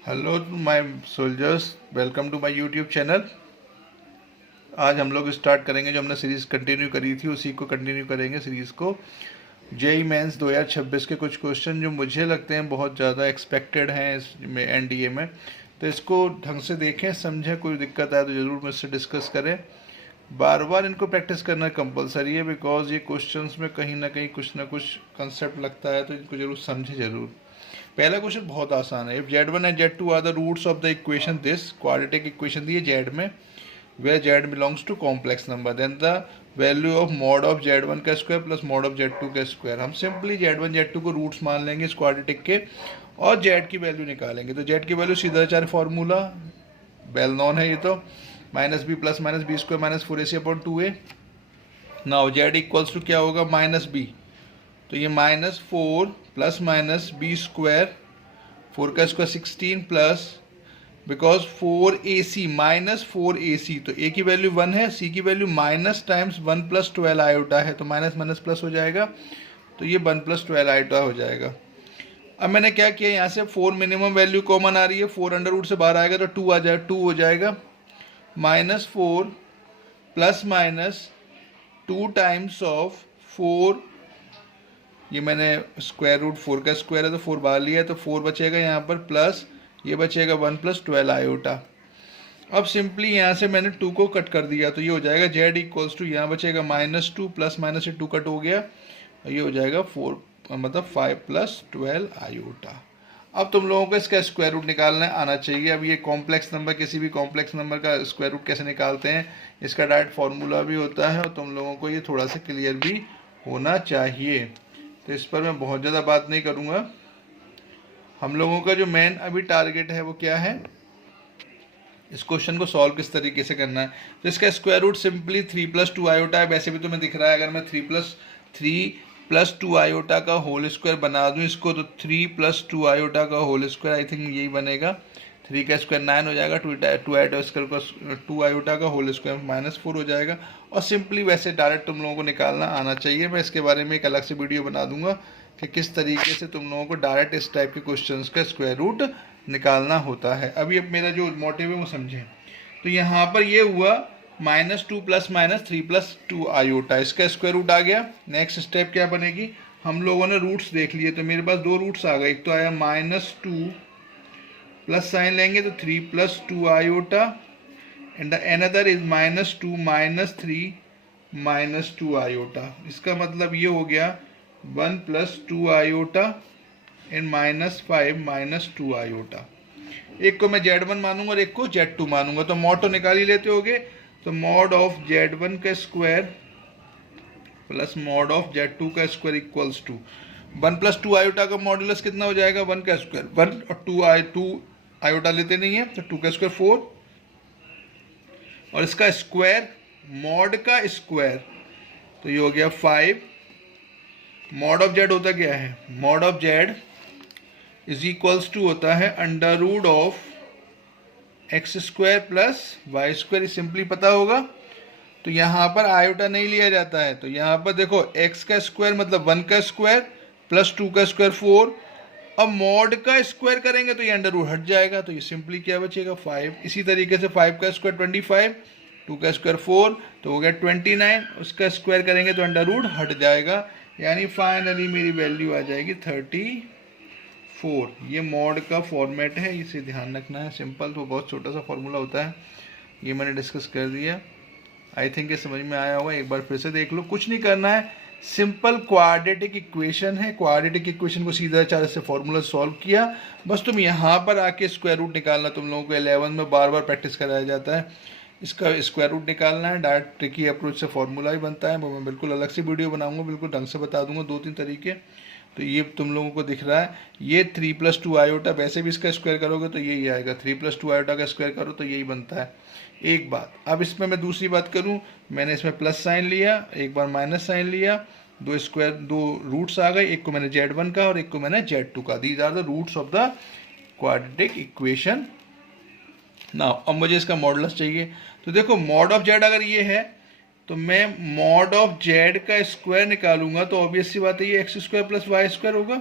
Hello my soldiers, welcome to my YouTube channel. आज हम लोग स्टार्ट करेंगे, जो हमने सीरीज़ कंटिन्यू करी थी उसी को कंटिन्यू करेंगे सीरीज़ को। जेई मेंस 2026 के कुछ क्वेश्चन जो मुझे लगते हैं बहुत ज़्यादा एक्सपेक्टेड हैं इसमें एनडीए में, तो इसको ढंग से देखें समझें। कोई दिक्कत आए तो ज़रूर मुझसे डिस्कस करें। बार बार इनको प्रैक्टिस करना कंपलसरी है, बिकॉज ये क्वेश्चंस में कहीं ना कुछ कंसेप्ट लगता है, तो इनको जरूर समझे जरूर। पहला क्वेश्चन बहुत आसान है। If Z1 and Z2 are the roots of the equation, this quadratic equation दी है Z में, where Z belongs to complex number, then the value of mod of Z1 का square plus mod of Z2 का square. हम simply Z1 Z2 को roots मान लेंगे इस क्वाड्रेटिक के और Z की वैल्यू निकालेंगे। तो Z की वैल्यू सीधा चार फॉर्मूला वेल नॉन है ये तो, minus b plus minus b square minus 4ac upon 2a। Now Z equals to क्या होगा, माइनस बी, तो ये minus 4 plus minus b square, 4 का square 16 plus, because 4ac minus 4ac, तो a की वैल्यू 1 है, c की value minus times 1 plus 12 iota है, तो माइनस माइनस प्लस हो जाएगा, तो ये 1 प्लस 12 आयोटा हो जाएगा। अब मैंने क्या किया, यहाँ से 4 मिनिमम वैल्यू कॉमन आ रही है, 4 अंडर रूट से बाहर आएगा तो 2 आ जाए, 2 हो जाएगा, minus 4 plus minus 2 times of 4, ये मैंने स्क्वायर रूट 4 का स्क्वायर है तो 4 बाहर लिया है, तो 4 बचेगा यहाँ पर, प्लस ये बचेगा 1 प्लस 12 आयोटा। अब सिंपली यहाँ से मैंने 2 को कट कर दिया, तो ये हो जाएगा Z इक्वल्स टू, यहाँ बचेगा माइनस 2 प्लस माइनस से 2 कट हो गया, ये हो जाएगा 4 मतलब 5 प्लस 12 आयोटा। अब तुम लोगों को इसका स्क्वायर रूट निकालना आना चाहिए। अब ये कॉम्प्लेक्स नंबर, किसी भी कॉम्प्लेक्स नंबर का स्क्वायर रूट कैसे निकालते हैं, इसका डायरेक्ट फार्मूला भी होता है, और तुम लोगों को ये थोड़ा सा क्लियर भी होना चाहिए। तो इस पर मैं बहुत ज़्यादा बात नहीं करूँगा। हम लोगों का जो मेन अभी टारगेट है वो क्या है, इस क्वेश्चन को सॉल्व किस तरीके से करना है। तो इसका square root simply 3 plus 2 iota है, वैसे भी तुम्हें दिख रहा है। अगर मैं 3 प्लस 2 आयोटा का होल स्क्वायर बना दूं इसको, तो 3 प्लस 2 आयोटा का होल स्क्वायर आई थिंक यही बनेगा, 3 का स्क्वायर 9 हो जाएगा, 2 आयोटा स्क्वायर का 2 आयोटा का होल स्क्वायर माइनस 4 हो जाएगा। और सिंपली वैसे डायरेक्ट तुम लोगों को निकालना आना चाहिए। मैं इसके बारे में एक अलग से वीडियो बना दूंगा कि किस तरीके से तुम लोगों को डायरेक्ट इस टाइप के क्वेश्चंस का स्क्वायर रूट निकालना होता है। अभी अब मेरा जो मोटिव है वो समझें। तो यहाँ पर ये हुआ minus 2 plus minus 3 plus 2 iota, इसका स्क्वायर रूट आ गया। नेक्स्ट स्टेप क्या बनेगी, हम लोगों ने रूट्स देख लिए, तो मेरे पास दो रूट्स आ गए। एक तो आया माइनस 2 प्लस साइन लेंगे तो 3 plus 2 iota, and another is minus 2 minus 3 minus 2 iota. इसका मतलब ये हो गया 1 plus 2 iota and minus 5 minus 2 iota. एक को मैं Z1 मानूंगा और एक को Z2 मानूंगा, तो मॉड तो निकाल ही लेते होगे। तो मॉड ऑफ Z1 का square plus mod of Z2 का square equals to 1 plus 2 iota का मॉडुलस कितना हो जाएगा, 1 का स्क्वायर 1 और 2 आयोटा लेते नहीं है, तो 2 का स्क्वायर 4, और इसका स्क्वायर मॉड का स्क्वायर, तो ये हो गया 5। मॉड ऑफ Z होता क्या है, mod of Z is equals to होता है under root of x square plus y square, simply पता होगा। तो यहाँ पर आयोटा नहीं लिया जाता है, तो यहाँ पर देखो x का स्क्वायर मतलब 1 का स्क्वायर प्लस 2 का स्क्वायर 4, अब मॉड का स्क्वायर करेंगे तो ये अंडर रूट हट जाएगा, तो ये सिंपली क्या बचेगा 5। इसी तरीके से 5 का स्क्वायर 25, 2 का स्क्वायर 4, तो हो गया 29, उसका स्क्वायर करेंगे तो अंडर रूट हट जाएगा, यानी फाइनली मेरी वैल्यू आ जाएगी 34। ये मॉड का फॉर्मेट है, इसे ध्यान रखना है। सिंपल तो बहुत छोटा सा फॉर्मूला होता है, ये मैंने डिस्कस कर दिया। आई थिंक ये समझ में आया होगा, एक बार फिर से देख लो। कुछ नहीं करना है, सिंपल क्वाड्रेटिक इक्वेशन है। क्वाड्रेटिक इक्वेशन को सीधा चार से फॉर्मूला सॉल्व किया, बस तुम यहाँ पर आके स्क्वायर रूट निकालना। तुम लोगों को 11 में बार बार प्रैक्टिस कराया जाता है, इसका स्क्वायर रूट निकालना है। डायरेक्ट ट्रिकी अप्रोच से फॉर्मूला ही बनता है, वो मैं बिल्कुल अलग से वीडियो बनाऊंगा, बिल्कुल ढंग से बता दूंगा 2-3 तरीके। तो ये तुम लोगों को दिख रहा है, ये 3 प्लस 2 आयोटा, वैसे भी इसका स्क्वायर करोगे तो यही आएगा, 3 प्लस 2 आयोटा का स्क्वायर करो तो यही बनता है। एक बात, अब इसमें मैं दूसरी बात करूं, मैंने इसमें प्लस साइन लिया, एक बार माइनस साइन लिया, दो रूट्स आ गए, एक को मैंने Z1 का और एक को मैंने Z2 का। These are the roots of the quadratic equation. Now अब मुझे इसका मॉडुलस चाहिए, तो देखो मॉड ऑफ Z अगर ये है तो मैं मॉड ऑफ Z का स्क्वायर निकालूंगा, तो ऑब्वियस सी बात है ये x square plus y square होगा,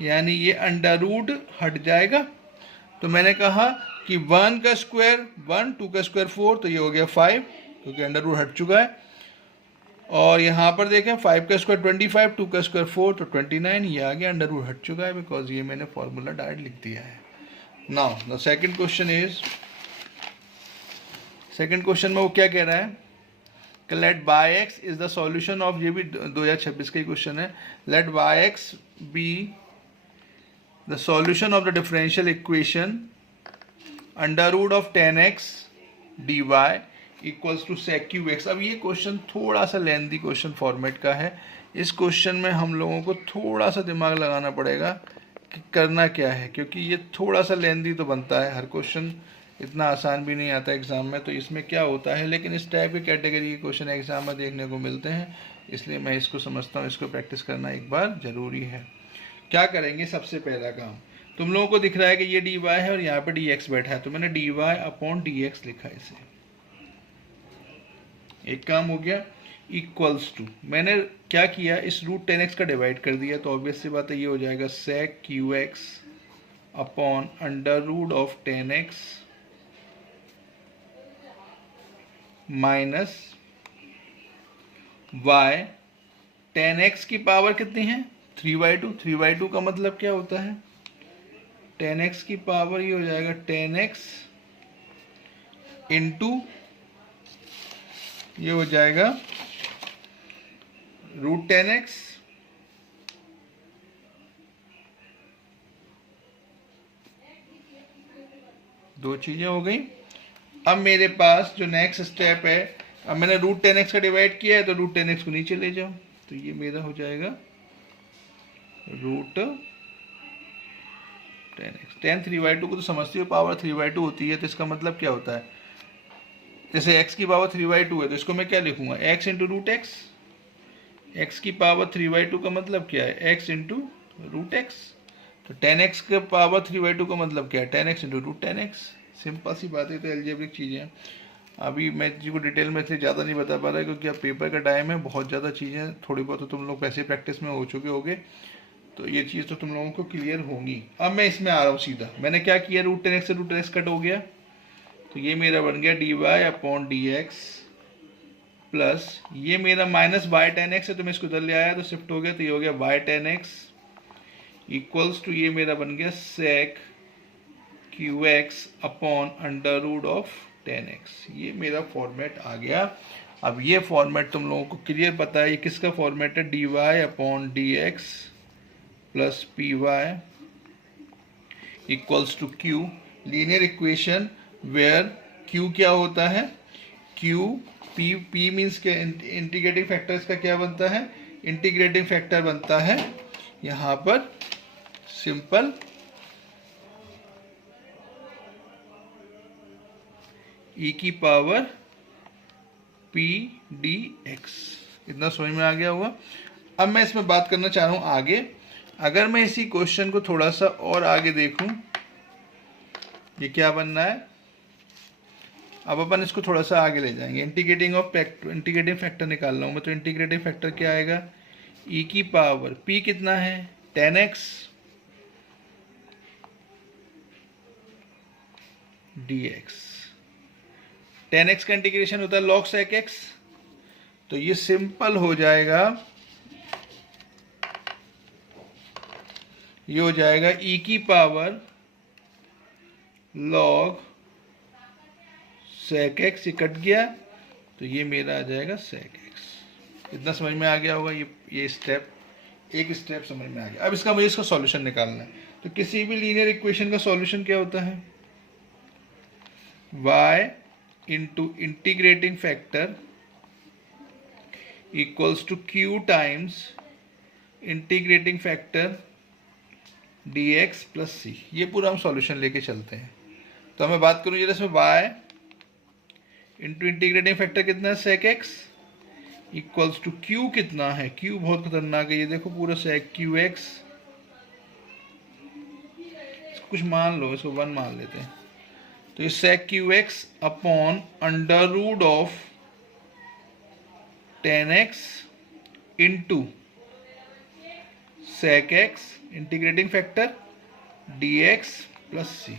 यानी ये अंडर रूट हट जाएगा। तो मैंने कहा कि 1 का स्क्वायर 1, 2 का स्क्वायर 4, तो ये हो गया 5 क्योंकि अंडर रूट हट चुका है। और यहाँ पर देखें 5 का स्क्वायर 25, 2 का स्क्वायर 4, तो 29, ये आ गया अंडर रूट हट चुका है बिकॉज ये मैंने फॉर्मूला डायरेक्ट लिख दिया है। Now the second question is, second question में वो क्या कह रहा है कि let by x is the solution of, ये भी 2026 का ही क्वेश्चन है, let by x be the solution of the differential equation under root of 10x dy equals to sec cube x. अब ये क्वेश्चन थोड़ा सा लेंथी क्वेश्चन फॉर्मेट का है। इस क्वेश्चन में हम लोगों को थोड़ा सा दिमाग लगाना पड़ेगा कि करना क्या है, क्योंकि ये थोड़ा सा लेंथी तो बनता है, हर क्वेश्चन इतना आसान भी नहीं आता एग्ज़ाम में। तो इसमें क्या होता है, लेकिन इस टाइप के कैटेगरी के क्वेश्चन एग्ज़ाम में देखने को मिलते हैं, इसलिए मैं इसको समझता हूँ इसको प्रैक्टिस करना एक बार ज़रूरी है। क्या करेंगे, सबसे पहला काम, तुम लोगों को दिख रहा है कि ये dy है और यहाँ पे dx बैठा है, तो मैंने dy अपॉन dx लिखा है इसे। एक काम हो गया। इक्वल्स टू, मैंने क्या किया, इस रूट 10x का डिवाइड कर दिया, तो ऑब्वियस सी बात है ये हो जाएगा sec qx upon under root of 10x minus y। 10x की पावर कितनी है, 3/2। 3/2 का मतलब क्या होता है, 10x की पावर ये हो जाएगा 10x इंटू ये हो जाएगा रूट 10x दो चीजें हो गई। अब मेरे पास जो नेक्स्ट स्टेप है, अब मैंने रूट 10x का डिवाइड किया है, तो रूट 10x को नीचे ले जाओ, तो ये मेरा हो जाएगा रूट 10x। 10 3/2 को तो समझती हो, पावर 3/2 होती है, तो इसका मतलब क्या होता है, जैसे x की पावर 3/2 है तो इसको मैं क्या लिखूंगा, x into root x. x की पावर 3/2 का मतलब क्या है, x इंटू रूट एक्स। तो 10x का पावर 3/2 का मतलब क्या है, 10x into root 10x। Simple सी बात है, तो एल्जेब्रिक चीज़ें हैं। अभी मैं जी को डिटेल में इसलिए ज़्यादा नहीं बता पा रहा क्योंकि अब पेपर का टाइम है, बहुत ज़्यादा चीज़ें थोड़ी बहुत तो तुम लोग वैसे प्रैक्टिस में हो चुके होगे, तो ये चीज़ तो तुम लोगों को क्लियर होंगी। अब मैं इसमें आ रहा हूँ सीधा, मैंने क्या किया, रूट 10x से रूट 10x कट हो गया, तो ये मेरा बन गया dy अपॉन dx प्लस ये मेरा माइनस y 10x है, तो मैं इसको इधर ले आया तो शिफ्ट हो गया, तो ये हो गया y 10x इक्वल्स टू ये मेरा बन गया sec qx upon under root of 10x। ये मेरा फॉर्मेट आ गया। अब ये फॉर्मेट तुम लोगों को क्लियर पता है, ये किसका फॉर्मेट है, dy upon dx plus py equals to q, linear equation where q क्या होता है, q p मीन्स के इंटीग्रेटिंग फैक्टर इसका क्या बनता है, इंटीग्रेटिंग फैक्टर बनता है यहाँ पर सिंपल e की पावर p dx। इतना समझ में आ गया होगा। अब मैं इसमें बात करना चाह रहा हूँ आगे। अगर मैं इसी क्वेश्चन को थोड़ा सा और आगे देखूं, ये क्या बनना है, अब अपन इसको थोड़ा सा आगे ले जाएंगे। इंटीग्रेटिंग फैक्टर निकाल रहा हूँ मैं, तो इंटीग्रेटिंग फैक्टर क्या आएगा, e की पावर p कितना है 10x dx। 10x का इंटीग्रेशन होता है log sec x, तो ये सिंपल हो जाएगा, ये हो जाएगा e की पावर log sec x, ये कट गया तो ये मेरा आ जाएगा sec x। इतना समझ में आ गया होगा, ये स्टेप, एक स्टेप समझ में आ गया। अब इसका मुझे इसका सॉल्यूशन निकालना है। तो किसी भी लीनियर इक्वेशन का सॉल्यूशन क्या होता है, y into integrating factor equals to q times integrating factor dx plus c। ये पूरा हम सॉल्यूशन लेके चलते हैं। तो मैं बात करूँ जरा इसमें y इंटू इंटीग्रेटिंग फैक्टर कितना है sec x equals to q कितना है, q बहुत खतरनाक है, ये देखो पूरा sec qx, इसको कुछ मान लो, इसको 1 मान लेते हैं, तो ये sec qx upon under root of 10x into sec x integrating factor dx plus c।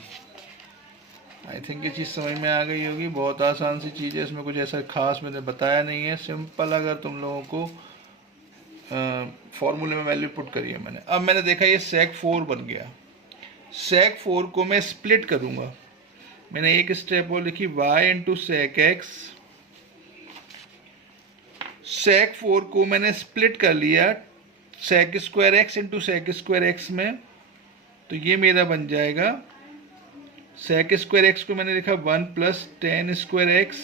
I think ये चीज़ समझ में आ गई होगी। बहुत आसान सी चीज़ है, इसमें कुछ ऐसा खास मैंने बताया नहीं है। सिंपल अगर तुम लोगों को फॉर्मूले में वैल्यू पुट करी है मैंने। अब मैंने देखा ये sec 4 बन गया। sec 4 को मैं स्प्लिट करूँगा। मैंने एक स्टेप और लिखी y into sec x। sec 4 को मैंने स्प्लिट कर लिया sec square x into sec square x में, तो ये मेरा बन जाएगा sec स्क्वायर x को मैंने लिखा 1 plus ten square x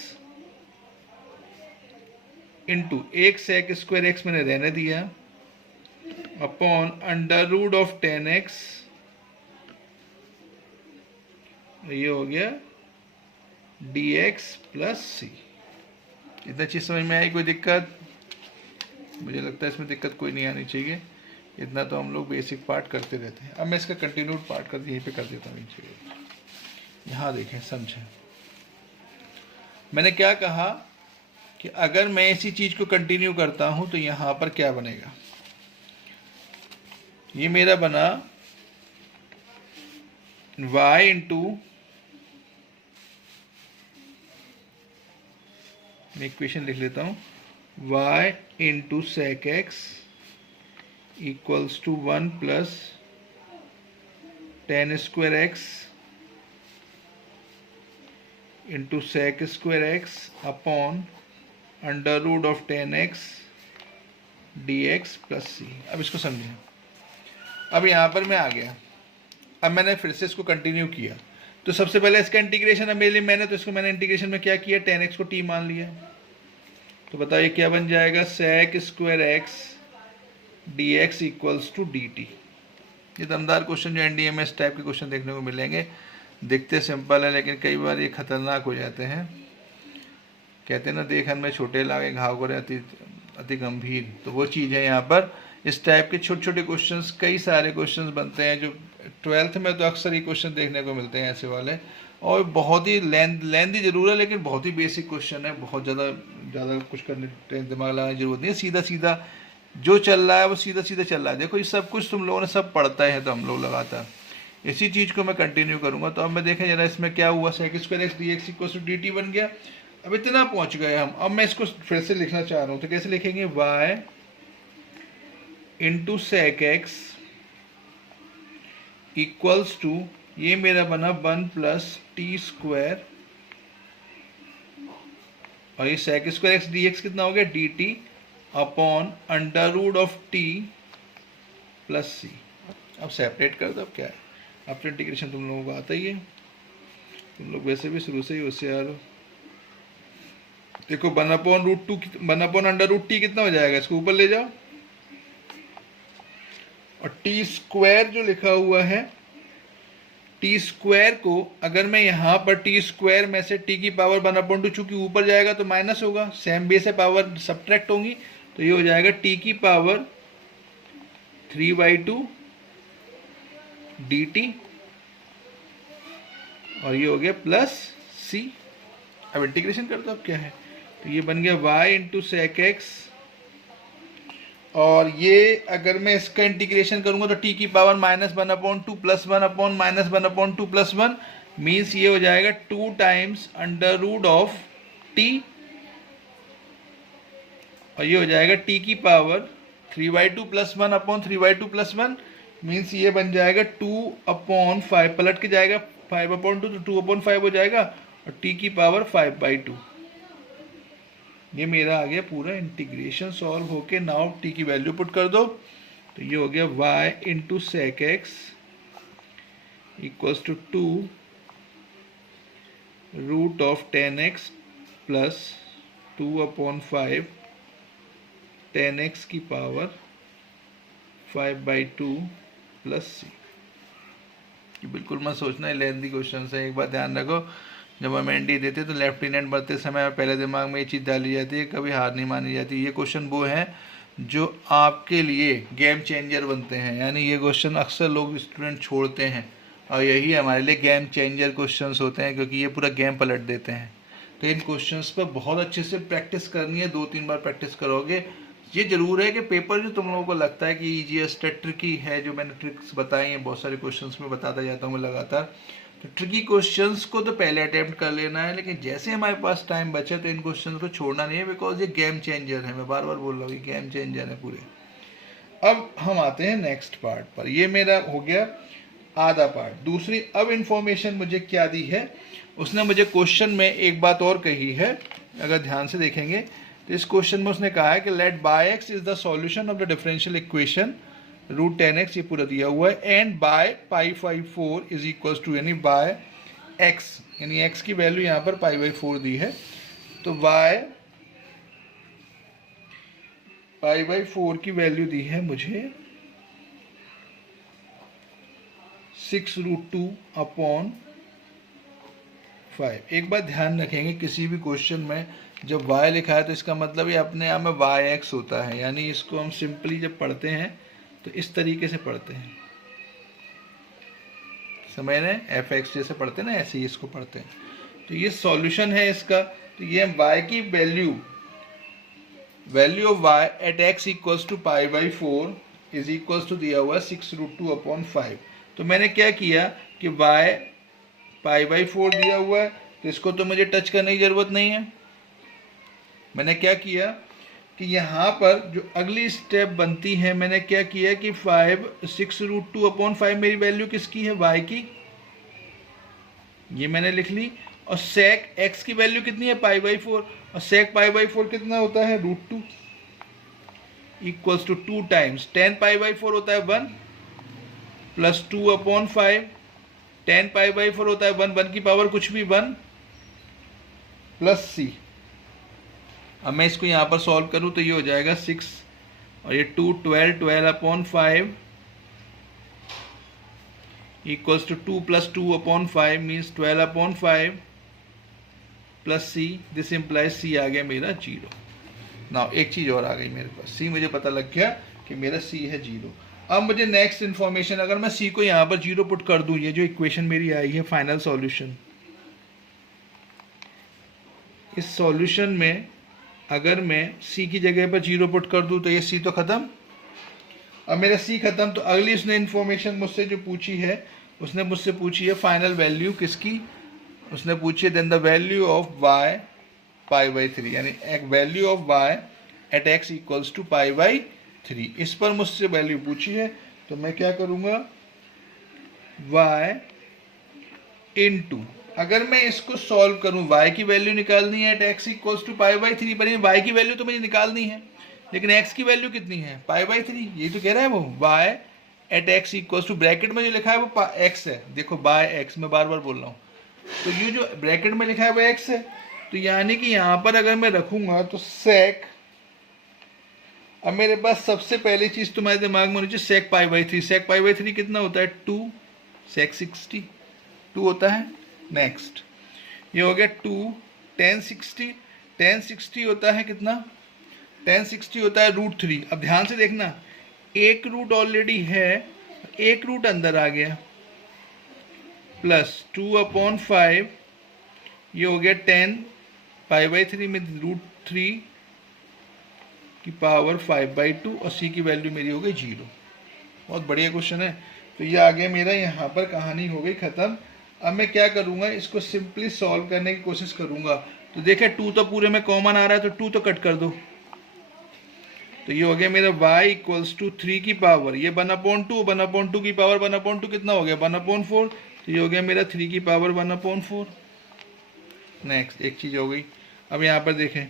into एक sec स्क्वायर x मैंने रहने दिया upon under root of 10x, ये हो गया dx प्लस सी। इतना चीज़ समझ में आई? कोई दिक्कत? मुझे लगता है इसमें दिक्कत कोई नहीं आनी चाहिए। इतना तो हम लोग बेसिक पार्ट करते रहते हैं। अब मैं इसका कंटिन्यूड पार्ट कर यहीं पे कर देता हूँ। यहाँ देखें, समझें। मैंने क्या कहा कि अगर मैं इसी चीज़ को कंटिन्यू करता हूँ तो यहाँ पर क्या बनेगा। ये मेरा बना y इंटू, मैं इक्वेशन लिख लेता हूँ, y into sec x equals to 1 plus ten square X into sec square X upon under root of 10x dx plus C. अब इसको समझें। अब यहाँ पर मैं आ गया। अब मैंने फिर से इसको कंटिन्यू किया, तो सबसे पहले इसका इंटीग्रेशन अब मेरे लिए मैंने तो इसको मैंने इंटीग्रेशन में क्या किया, 10x को t मान लिया। तो बताइए क्या बन जाएगा, sec square x dx equals to dt। ये दमदार क्वेश्चन जो NDMS टाइप के क्वेश्चन देखने को मिलेंगे। दिखते सिंपल है लेकिन कई बार ये खतरनाक हो जाते हैं। कहते हैं ना, देखन में छोटे लागे घाव करे अति गंभीर, तो वो चीज़ है यहाँ पर। इस टाइप के छोटे छोटे क्वेश्चंस, कई सारे क्वेश्चंस बनते हैं जो 12th में तो अक्सर ही क्वेश्चन देखने को मिलते हैं ऐसे वाले, और बहुत ही लेंथी जरूर है लेकिन बहुत ही बेसिक क्वेश्चन है। बहुत ज़्यादा कुछ करने दिमाग लगाने की जरूरत नहीं है। सीधा सीधा जो चल रहा है वो सीधा सीधा चल रहा है। देखो ये सब कुछ तुम लोगों ने सब पढ़ता है, तो हम लोग लगातार इसी चीज़ को मैं कंटिन्यू करूँगा। तो अब मैं देखें जरा इसमें क्या हुआ, sec square x D x equal to d t बन गया। अब इतना पहुँच गए हम। अब मैं इसको फिर से लिखना चाह रहा हूँ, तो कैसे लिखेंगे, y into sec x equals to, ये मेरा बना 1 प्लस टी स्क्वायर, और ये sec square x D X कितना हो गया, D T upon under root of T plus C. अब सेपरेट कर दो। अब क्या है, अब तो इंटीग्रेशन तुम लोगों को आता ही है, तुम लोग वैसे भी शुरू से ही होशियार हो। देखो 1 upon root two, 1 upon under root t कितना हो जाएगा, इसको ऊपर ले जाओ, और टी स्क्वायर जो लिखा हुआ है, टी स्क्वायर को अगर मैं यहाँ पर टी स्क्वायर में से टी की पावर 1 अपॉन टू, चूंकि ऊपर जाएगा तो माइनस होगा, सेम बेस से पावर सब्ट्रैक्ट होंगी, तो ये हो जाएगा टी की पावर 3/2 dt, और ये हो गया प्लस सी। अब इंटीग्रेशन कर दो। अब क्या है, तो ये बन गया y इंटू sec x, और ये अगर मैं इसका इंटीग्रेशन करूंगा तो t की power -1 upon 2 plus 1 upon -1 upon 2 plus 1 means ये हो जाएगा 2 times under root of t, और ये हो जाएगा t की power 3/2 plus 1 upon 3/2 plus 1 means ये बन जाएगा 2 अपॉन 5, पलट के जाएगा 5 अपॉन 2 तो 2 अपॉन 5 हो जाएगा, और t की पावर 5/2। ये मेरा आ गया पूरा इंटीग्रेशन सॉल्व होके। नाउ t की वैल्यू पुट कर दो, तो ये हो गया y into sec x equals to 2 root of 10x plus 2 upon 5 10x की पावर 5/2 प्लस सी। बिल्कुल मत सोचना है लेंथी क्वेश्चन है। एक बात ध्यान रखो, जब हम एनडी देते तो लेफ्टिनेंट बढ़ते समय पहले दिमाग में ये चीज़ डाली जाती है, कभी हार नहीं मानी जाती। ये क्वेश्चन वो हैं जो आपके लिए गेम चेंजर बनते हैं, यानी ये क्वेश्चन अक्सर लोग स्टूडेंट छोड़ते हैं, और यही हमारे लिए गेम चेंजर क्वेश्चंस होते हैं, क्योंकि ये पूरा गेम पलट देते हैं। तो इन क्वेश्चंस पर बहुत अच्छे से प्रैक्टिस करनी है, 2-3 बार प्रैक्टिस करोगे। ये जरूर है कि पेपर जो तुम लोगों को लगता है कि ईजीएस ट्रिकी है, जो मैंने ट्रिक्स बताई हैं बहुत सारे क्वेश्चंस में बताता जाता हूँ मैं लगातार, तो ट्रिकी क्वेश्चंस को तो पहले अटेम्प्ट कर लेना है, लेकिन जैसे हमारे पास टाइम बचे तो इन क्वेश्चंस को छोड़ना नहीं है, बिकॉज ये गेम चेंजर है। मैं बार बार बोल रहा हूँ, ये गेम चेंजर है पूरे। अब हम आते हैं नेक्स्ट पार्ट पर। ये मेरा हो गया आधा पार्ट। दूसरी अब इंफॉर्मेशन मुझे क्या दी है, उसने मुझे क्वेश्चन में एक बात और कही है, अगर ध्यान से देखेंगे तो इस क्वेश्चन में उसने कहा है कि let by x is the solution of the differential equation √10x, ये पूरा दिया हुआ है, and by π/4 is equal to, यानी बाय x, यानी x की वैल्यू यहाँ पर π/4 दी है, तो y π/4 की वैल्यू दी है मुझे 6√2/5। एक बात ध्यान रखेंगे, किसी भी क्वेश्चन में जब y लिखा है तो इसका मतलब ये अपने आप में yx होता है, यानी इसको हम सिंपली जब पढ़ते हैं तो इस तरीके से पढ़ते हैं, समझ रहे हैं, fx जैसे पढ़ते हैं ना, ऐसे ही इसको पढ़ते हैं। तो ये सॉल्यूशन है इसका। तो ये y की value of y at x equals to π/4 is equals to दिया हुआ 6√2/5। तो मैंने क्या किया कि y π/4 दिया हुआ है, तो इसको तो मुझे टच करने की जरूरत नहीं है। मैंने क्या किया कि यहाँ पर जो अगली स्टेप बनती है, मैंने क्या किया कि 6√2/5 मेरी वैल्यू किसकी है, y की, ये मैंने लिख ली। और sec x की वैल्यू कितनी है, π/4, और sec π/4 कितना होता है, √2 इक्वल्स टू 2 टाइम्स 10 π/4 होता है 1 प्लस 2/5, 10 π/4 होता है 1 की पावर कुछ भी 1 प्लस c। अब मैं इसको यहाँ पर सॉल्व करूँ तो ये हो जाएगा 6 और ये 2 12/5 equals to 2 plus 2/5 means 12/5 plus c। This implies c आ गया मेरा 0। नाउ एक चीज़ और आ गई मेरे पास, c मुझे पता लग गया कि मेरा c है 0। अब मुझे नेक्स्ट इन्फॉर्मेशन, अगर मैं c को यहाँ पर 0 पुट कर दूँ, ये जो इक्वेशन मेरी आई है फाइनल सॉल्यूशन, इस सॉल्यूशन में अगर मैं c की जगह पर 0 पुट कर दूँ तो ये c तो ख़त्म। अब मेरा c ख़त्म, तो अगली उसने इन्फॉर्मेशन मुझसे जो पूछी है, उसने मुझसे पूछी है फाइनल वैल्यू किसकी, उसने पूछी है then the value of y π/3, यानी एक value of y at x equals to π/3। इस पर मुझसे वैल्यू पूछी है, तो मैं क्या करूँगा, y इनटू, अगर मैं इसको सॉल्व करूँ, y की वैल्यू निकालनी है एट x इक्वल्स टू π/3, पर y की वैल्यू तो मुझे निकालनी है, लेकिन x की वैल्यू कितनी है, π/3, यही तो कह रहा है वो। y at x equals to, bracket में जो लिखा है वो x है, देखो बाय x, मैं बार बार बोल रहा हूँ, तो ये जो ब्रैकेट में लिखा है वो x है। तो यानी कि यहाँ पर अगर मैं रखूँगा तो sec, अब मेरे पास सबसे पहली चीज़ तुम्हारे दिमाग में होनी चाहिए sec π/3। sec π/3 कितना होता है, 2 sec 60 2 होता है। नेक्स्ट ये हो गया 2 tan 60, tan 60 होता है कितना, tan 60 होता है √3। अब ध्यान से देखना, एक रूट ऑलरेडी है, एक रूट अंदर आ गया, प्लस 2/5, ये हो गया 10 π/3 में √3 की पावर 5/2, और c की वैल्यू मेरी हो गई 0। बहुत बढ़िया क्वेश्चन है। तो ये आ गया मेरा, यहाँ पर कहानी हो गई ख़त्म। अब मैं क्या करूँगा, इसको सिंपली सॉल्व करने की कोशिश करूँगा। तो देखें 2 तो पूरे में कॉमन आ रहा है, तो 2 तो कट कर दो, तो ये हो गया मेरा y इक्वल्स टू 3 की पावर, ये 1/2, 1/2 की पावर 1/2 कितना हो गया, 1/4, तो ये हो गया मेरा 3 की पावर 1/4। नेक्स्ट एक चीज़ हो गई। अब यहाँ पर देखें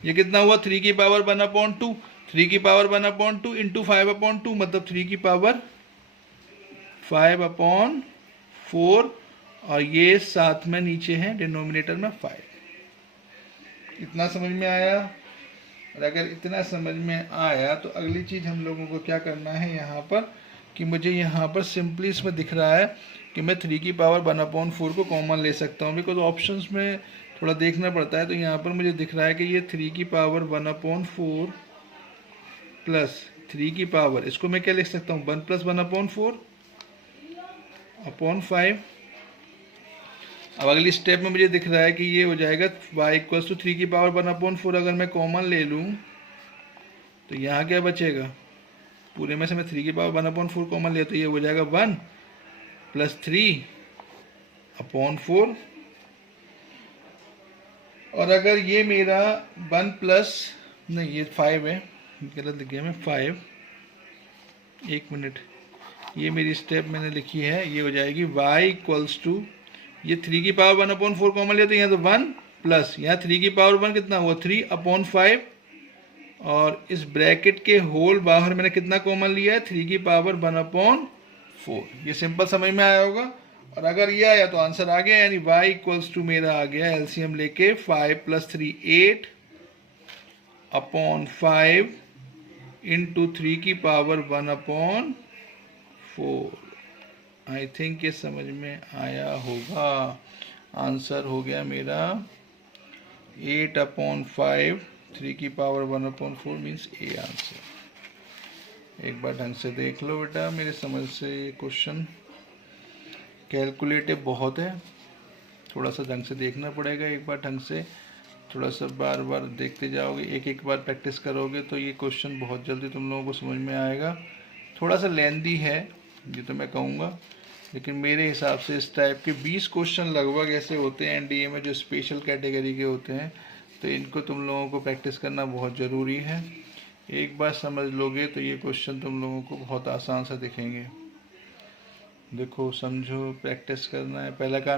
ये कितना हुआ, 3 की पावर 1/2, 3 की पावर 1/2 इंटू 5/2, मतलब 3 की पावर 5/4, और ये साथ में नीचे है डिनोमिनेटर में 5। इतना समझ में आया? और अगर इतना समझ में आया तो अगली चीज़ हम लोगों को क्या करना है यहाँ पर, कि मुझे यहाँ पर सिंपली इसमें दिख रहा है कि मैं 3 की पावर 1/4 को कॉमन ले सकता हूँ, बिकॉज ऑप्शंस में थोड़ा देखना पड़ता है। तो यहाँ पर मुझे दिख रहा है कि ये 3 की पावर 1/4 प्लस 3 की पावर, इसको मैं क्या लिख सकता हूँ, 1 + 1/4/5। अब अगली स्टेप में मुझे दिख रहा है कि ये हो जाएगा y इक्वल्स टू 3 की पावर 1/4। अगर मैं कॉमन ले लूँ तो यहाँ क्या बचेगा, पूरे में से मैं 3 की पावर 1/4 कॉमन लिया, तो ये हो जाएगा 1 + 3 अपॉन 4। और अगर ये मेरा 1 प्लस, नहीं ये 5 है, गलत लिख गया मैं, 5, एक मिनट, ये मेरी स्टेप मैंने लिखी है, ये हो जाएगी y इक्वल्स टू, ये 3 की पावर 1/4 कॉमन लिया तो यहाँ तो 1 प्लस, यहाँ 3 की पावर 1 कितना हुआ 3/5, और इस ब्रैकेट के होल बाहर मैंने कितना कॉमन लिया है 3 की पावर 1/4। ये सिंपल समझ में आया होगा। और अगर ये आया तो आंसर आ गया, यानी y इक्वल्स टू मेरा आ गया एलसीएम लेके 5 + 3 8/5 इंटू 3 की पावर 1/4। आई थिंक ये समझ में आया होगा। आंसर हो गया मेरा 8/5, 3 की पावर 1/4 मीन्स ए आंसर। एक बार ढंग से देख लो बेटा, मेरे समझ से ये क्वेश्चन कैलकुलेटिव बहुत है, थोड़ा सा ढंग से देखना पड़ेगा, एक बार ढंग से थोड़ा सा बार बार देखते जाओगे, एक एक बार प्रैक्टिस करोगे तो ये क्वेश्चन बहुत जल्दी तुम लोगों को समझ में आएगा। थोड़ा सा लेंदी है ये तो मैं कहूँगा, लेकिन मेरे हिसाब से इस टाइप के 20 क्वेश्चन लगभग ऐसे होते हैं एनडीए में जो स्पेशल कैटेगरी के होते हैं, तो इनको तुम लोगों को प्रैक्टिस करना बहुत ज़रूरी है। एक बार समझ लोगे तो ये क्वेश्चन तुम लोगों को बहुत आसान सा दिखेंगे। देखो समझो, प्रैक्टिस करना है। पहला काम